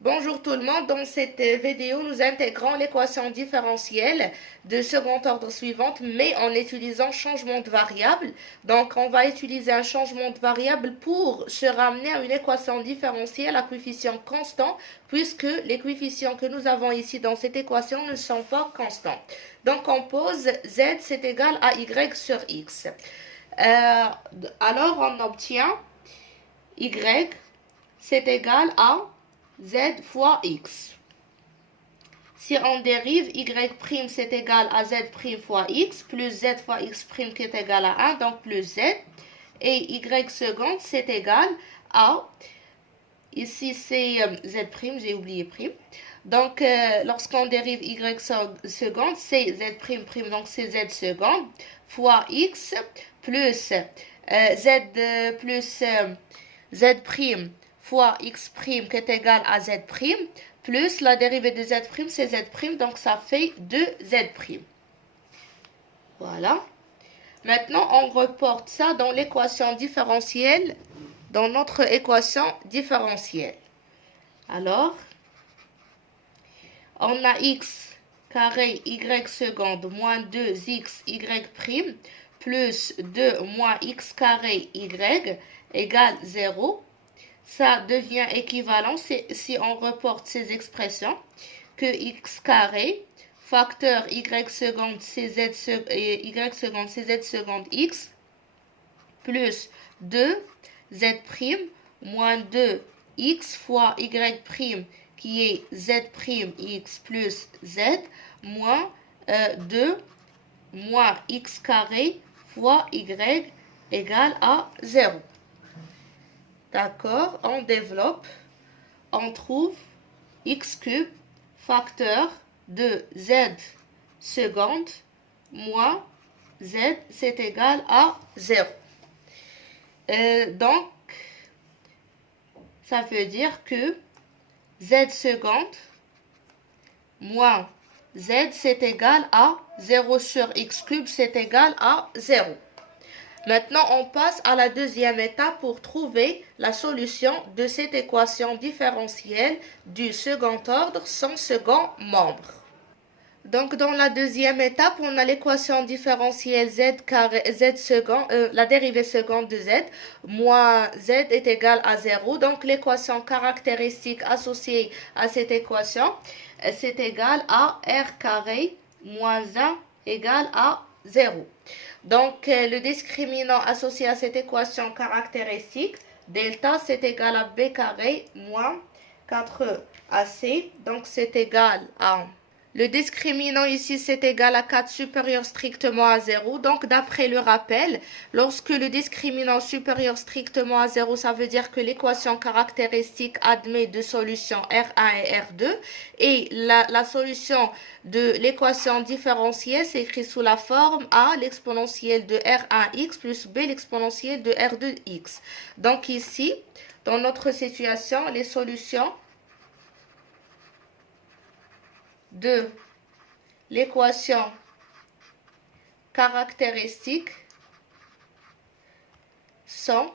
Bonjour tout le monde, dans cette vidéo nous intégrons l'équation différentielle de second ordre suivante mais en utilisant changement de variable. Donc on va utiliser un changement de variable pour se ramener à une équation différentielle à coefficient constant puisque les coefficients que nous avons ici dans cette équation ne sont pas constants. Donc on pose z c'est égal à y sur x. Alors on obtient y c'est égal à z fois x. Si on dérive, y' c'est égal à z' fois x, plus z fois x' qui est égal à 1, donc plus z. Et y seconde, c'est égal à, ici c'est z', j'ai oublié prime. Donc, lorsqu'on dérive y seconde, c'est z', donc c'est z seconde, fois x, plus z plus z' fois x' qui est égal à z', plus la dérivée de z', c'est z', donc ça fait 2z'. Voilà. Maintenant, on reporte ça dans l'équation différentielle, dans notre équation différentielle. Alors, on a x carré y seconde moins 2x y' plus 2 moins x carré y égale 0. Ça devient équivalent si on reporte ces expressions que x carré facteur y seconde c'est z seconde x plus 2 z' moins 2 x fois y' qui est z' x plus z moins 2 moins x carré fois y égale à 0. D'accord, on développe, on trouve x cube facteur de z seconde moins z, c'est égal à 0. Donc, ça veut dire que z seconde moins z, c'est égal à 0 sur x cube, c'est égal à 0. Maintenant, on passe à la deuxième étape pour trouver la solution de cette équation différentielle du second ordre sans second membre. Donc, dans la deuxième étape, on a l'équation différentielle z carré, z second, la dérivée seconde de z, moins z est égal à 0. Donc, l'équation caractéristique associée à cette équation, c'est égal à r carré moins 1 égale à 0. Donc, le discriminant associé à cette équation caractéristique, delta, c'est égal à b carré moins 4ac. Donc, c'est égal à... Le discriminant ici, c'est égal à 4 supérieur strictement à 0. Donc, d'après le rappel, lorsque le discriminant supérieur strictement à 0, ça veut dire que l'équation caractéristique admet deux solutions R1 et R2. Et la solution de l'équation différentielle s'écrit sous la forme A, l'exponentielle de R1x plus B, l'exponentielle de R2x. Donc ici, dans notre situation, les solutions de l'équation caractéristique sont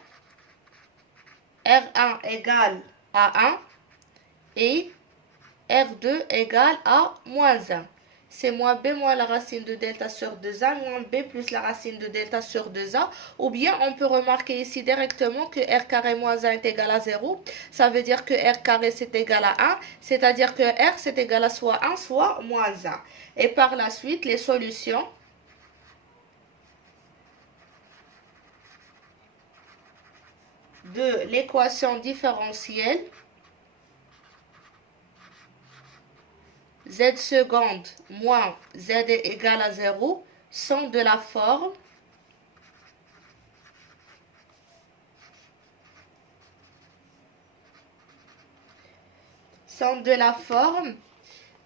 R1 égale à 1 et R2 égale à moins 1. C'est moins B moins la racine de delta sur 2A moins B plus la racine de delta sur 2A. Ou bien on peut remarquer ici directement que R carré moins 1 est égal à 0. Ça veut dire que R carré c'est égal à 1. C'est-à-dire que R c'est égal à soit 1 soit moins 1. Et par la suite les solutions de l'équation différentielle z seconde moins z est égal à 0 sont de la forme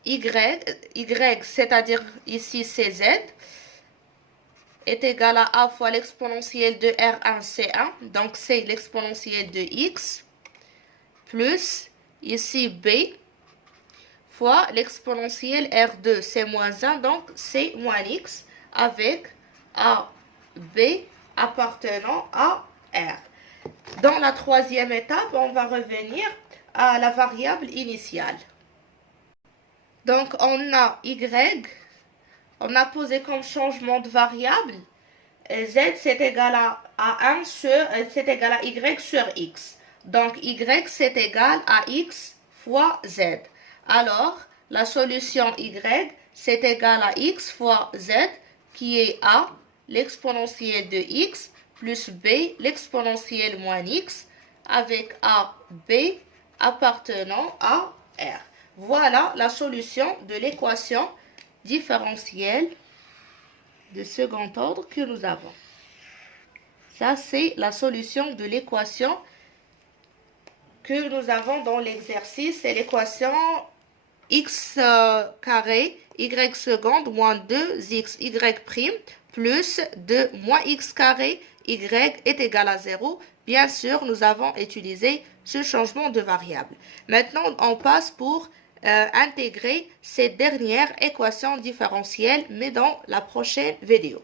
y, c'est-à-dire ici c'est z, est égal à a fois l'exponentielle de R1 C1, donc c'est l'exponentielle de x, plus ici b, fois l'exponentielle R2, c'est moins 1, donc c'est moins x, avec a, b appartenant à R. Dans la troisième étape, on va revenir à la variable initiale. Donc, on a y, on a posé comme changement de variable, z c'est égal à 1 sur, c'est égal à y sur x. Donc, y c'est égal à x fois z. Alors, la solution y c'est égal à x fois z, qui est a, l'exponentielle de x, plus b, l'exponentielle moins x, avec a, b appartenant à r. Voilà la solution de l'équation différentielle de second ordre que nous avons. Ça, c'est la solution de l'équation que nous avons dans l'exercice. C'est l'équation x carré y seconde moins 2x y prime plus 2 moins x carré y est égal à 0. Bien sûr, nous avons utilisé ce changement de variable. Maintenant, on passe pour intégrer cette dernière équation différentielle, mais dans la prochaine vidéo.